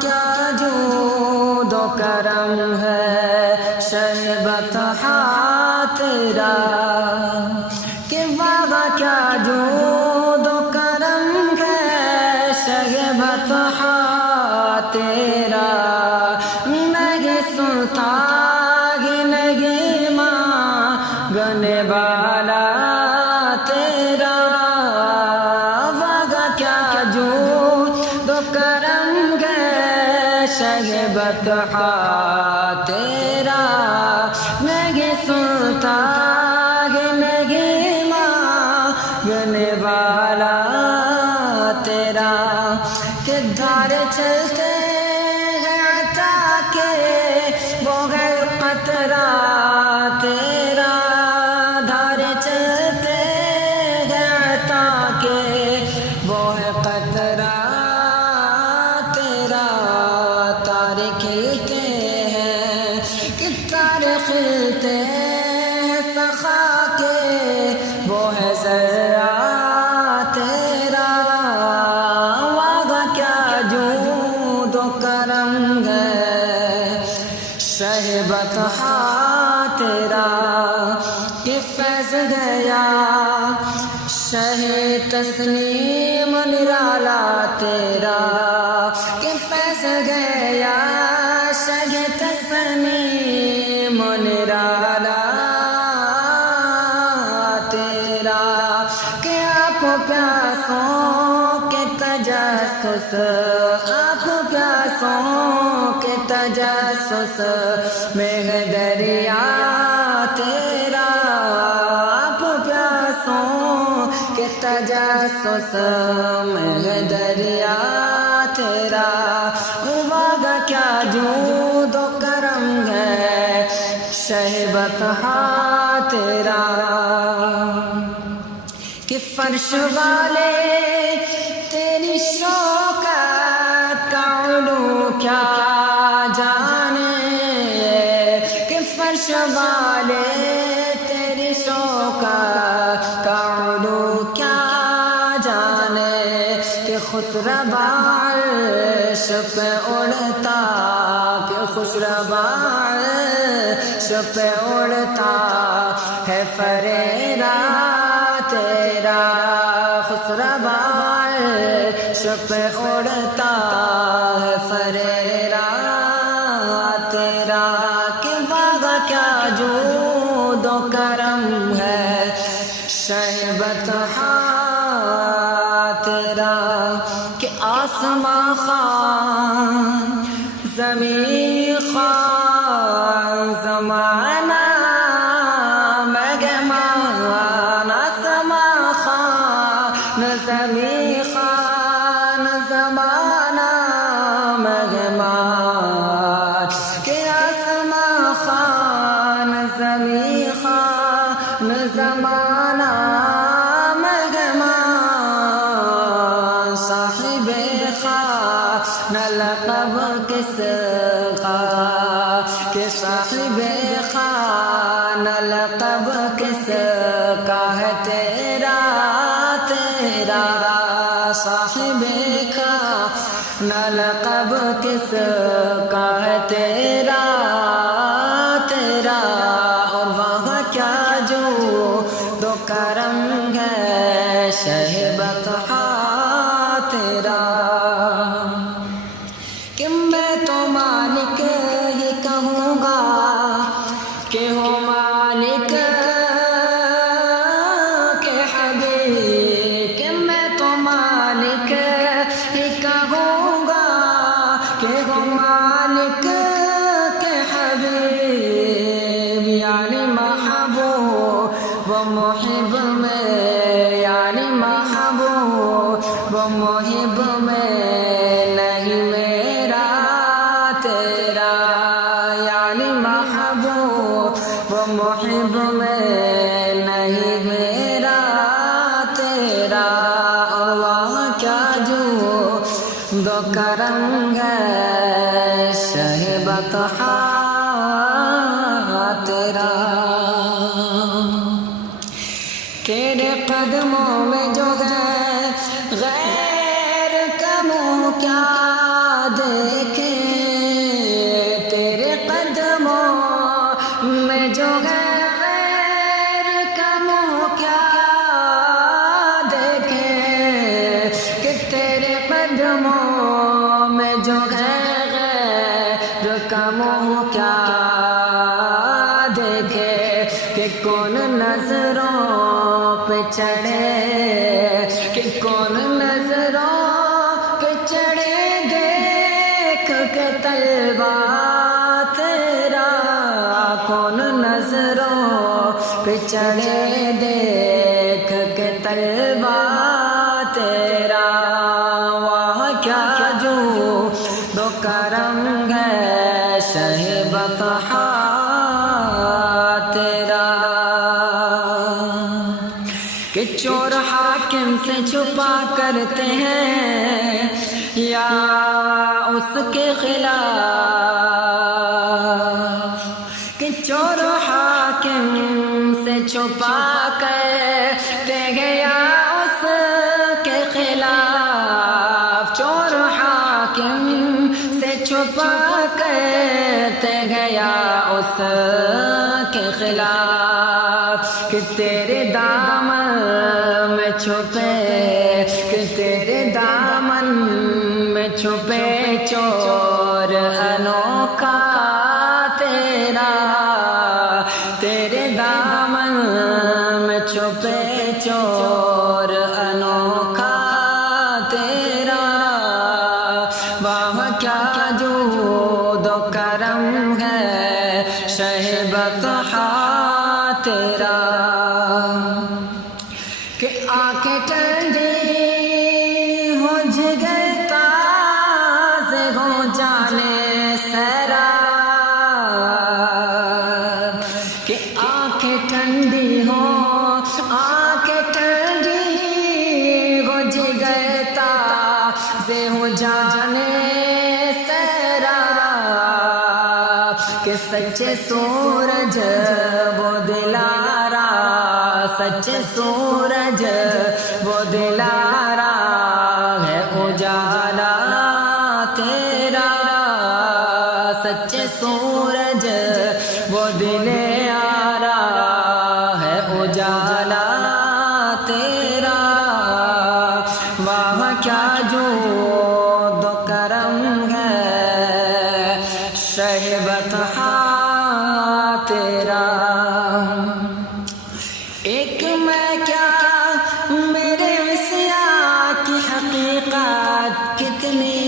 کیا جود و کرم ہے شہ بطحا تیرا، کہ واہ کیا جود و کرم ہے شہ بطحا تیرا، نہیں سنتا نہیں مانگنے والا تیرا، واہ کیا جود و کرم ہے شہ بطحا تیرا، نہیں سنتا نہیں مانگنے والا تیرا، کہ دھار چلتے ہیں عطا کے وہ ہے قطرہ تیرا، دھار چلتے ہیں عطا کے وہ ہے قطرہ تیرا، تارے کھلتے ہیں کہ تارے کھلتے ہیں سخا کے وہ ہے ذرہ تیرا، واہ کیا جود و کرم ہے شہ بطحا تیرا، کہ فیض گیا شہ تسلیم نرالا تیرا، کہ فیض گیا شہ تسلیم نرالا تیرا، کہ آپ پیاسوں کے تجسس، آپ پیاسوں کے تجسس میں ہے دریا تیرا، آپ پیاسوں کے تجسس میں ہے دریا تیرا، واہ کیا جود و کرم ہے شہ بطحا تیرا، کہ فرش والے تیری شوکت کا علو کیا جانے، کہ فرش والے تیری شوکت کا علو کیا جانے، کہ خسروا عرش پہ اڑتا، کہ خسروا عرش پہ اڑتا ہے فریرا تیرا، خسروا عرش پہ اڑتا ہے فریرا تیرا، کہ واہ کیا جود و کرم ہے شہ بطحا تیرا، کہ آسمان خوان زمین خوان زمانہ مہمان، آسمان خوان زمین خوان زمانہ مہمان، کہ آسمان خوان زمین خوان زمانہ مہمان، صاحب خان لقب کس کا، کہ صاحب خان لقب کس کا ہے تیرا تیرا، صاحب خان لقب کس کا ہے تیرا تیرا، اور وہاں کیا جود و کرم ہے شہ بطحا تیرا، کہ میں تو مالک ہی کہوں گا کہ ہو مالک کے حبیب، کہ میں تو مالک ہی کہوں گا کہ ہو مالک کے حبیب، یعنی محبوب و محب میں، یعنی محبوب و محب میں نہیں میرا تیرا، یعنی محبوب و محب میں نہیں میرا تیرا، اور وہاں کیا جود و کرم ہے شہ بطحا تیرا، تیرے قدموں میں جو ہے غیر کا منہ کیا دیکھے، دیکھ کے طلبہ تیرا کون نظروں پہ چڑھے دیکھ کے طلبہ تیرا واہ کیا جو دو کرم ہے شہ بطحا تیرا کہ چور حاکم سے چھپا کرتے ہیں یا اس کے خلاف کہ چور حاکم سے چھپا کرتے ہیں یا اس کے خلاف چور حاکم سے چھپا کرتے ہیں یا اس کے خلاف کہ تیرے دامن میں چھپے کہ تیرے دامن میں چھپے چور انوکھا تیرا تیرے دامن میں چھپے چور انوکھا تیرا واہ کیا جود و کرم ہے شہ بطحا تیرا کہ آنکھیں ٹھنڈی ہو جگر تازے ہو جانے سیرا کہ آنکھیں ٹھنڈی ہو آنکھیں ٹھنڈی ہو جگر تازے ہو جانے سیرا کہ سچے سورج وہ دلارا سچے سورج وہ دلارا ہے اجالا تیرا سچے سورج وہ دلارا ہے اجالا تیرا واہ کیا جود و کرم ہے شہ بطحا تیرا ایک میں کیا میرے عصیاں کی حقیقت کتنی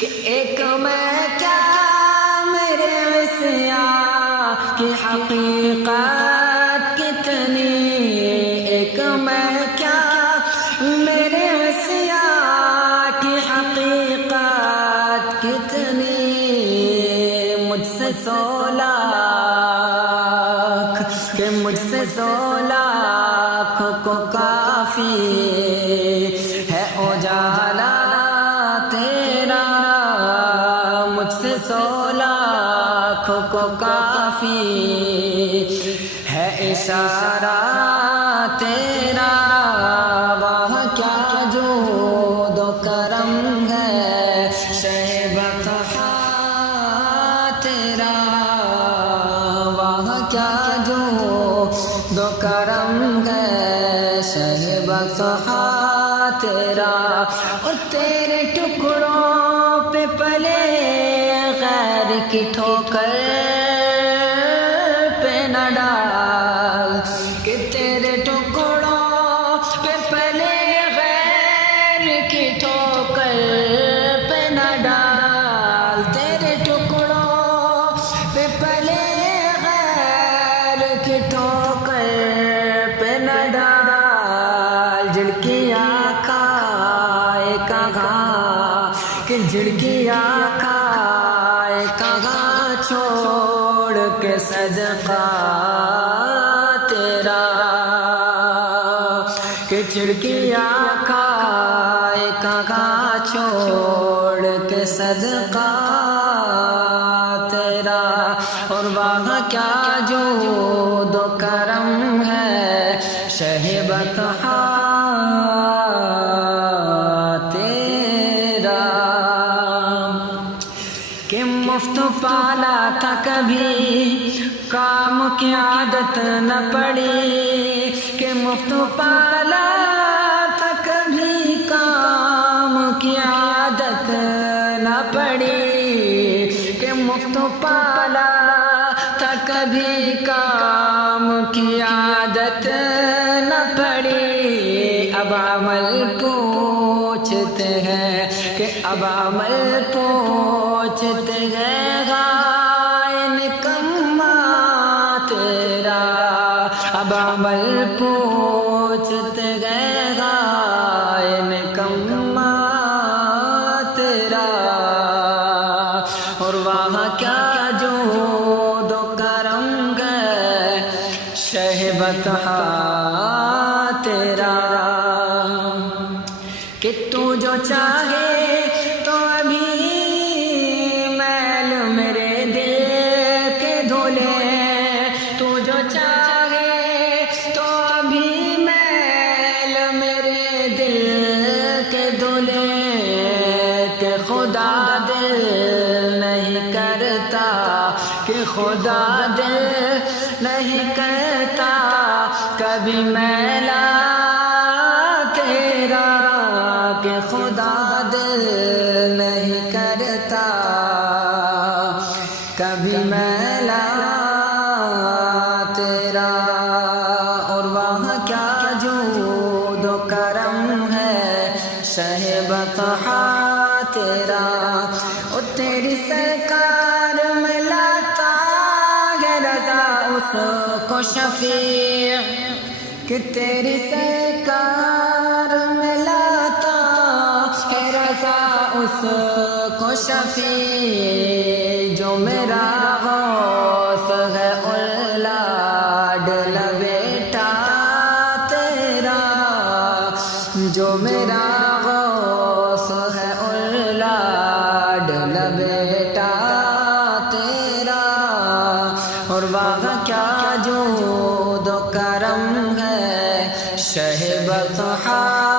کہ ایک میں کیا میرے عصیاں کی حقیقت کتنی ایک میں کیا میرے عصیاں کی حقیقت کتنی مجھ سے 100 لاکھ کہ مجھ سے 100 لاکھ کو کافی ہے اجالا تیرا مجھ سے 100 لاکھ کو کافی ہے اشارہ تیرا واہ کیا جود و کرم ہے شہ بطحا تیرا واہ کیا جود و کرم ہے شہ بطحا تیرا اور تیرے ٹکڑوں پہ پلے غیر کی ٹھوکر پہ نہ ڈال کہ تیرے ٹکڑوں پہ پلے غیر کی ٹھوکر پہ نہ ڈال تیرے ٹکڑوں پہ پلے غیر کی ٹھوکر پہ نہ ڈال جھڑکیاں کھائے کہاں کہ جھڑکیاں کھائے کہاں چھوڑ کے صدقہ تیرا کہ جھڑکیاں کھائے کہاں چھوڑ کے صدقہ تیرا اور واہ کیا جود و کرم ہے شہ بطحا تیرا کہ مفت پالا تھا کبھی کام کی عادت نہ پڑی کہ مفت پالا تھا کبھی کام کی عادت نہ پڑی کہ مفت پالا تھا کبھی کام کی عادت نہ پڑی اب عمل پوچھتے ہیں کہ اب عمل پوچھتے ہیں غائے نکما تیرا، اب عمل پوچھتے ہیں غائے نکما تیرا، اور وہاں کیا جود و کرم ہے شہ بطحا تیرا، کہ تو جو چاہے تو ابھی میل میرے دل کے دھولے، تو جو چاہے تو ابھی میل میرے دل کے دھولے، کہ خدا دل نہیں کرتا، کہ خدا دل نہیں کرتا کبھی میلا تیرا، کہ خدا دل نہیں کرتا کبھی میلا تیرا، اور وہاں کیا جود و کرم ہے شہ بطحا تیرا، اور تیری سرکار میں لاتا ہے رضا اس کو شفیع، کہ تیری سرکار میں لاتا ہے رضا اس کو شفیع، جو میرا غوث ہے لاڈلا بیٹا تیرا، جو میرا غوث ہے لاڈلا بیٹا تیرا، اور وہاں کیا جود و کرم ہے شہ بطحا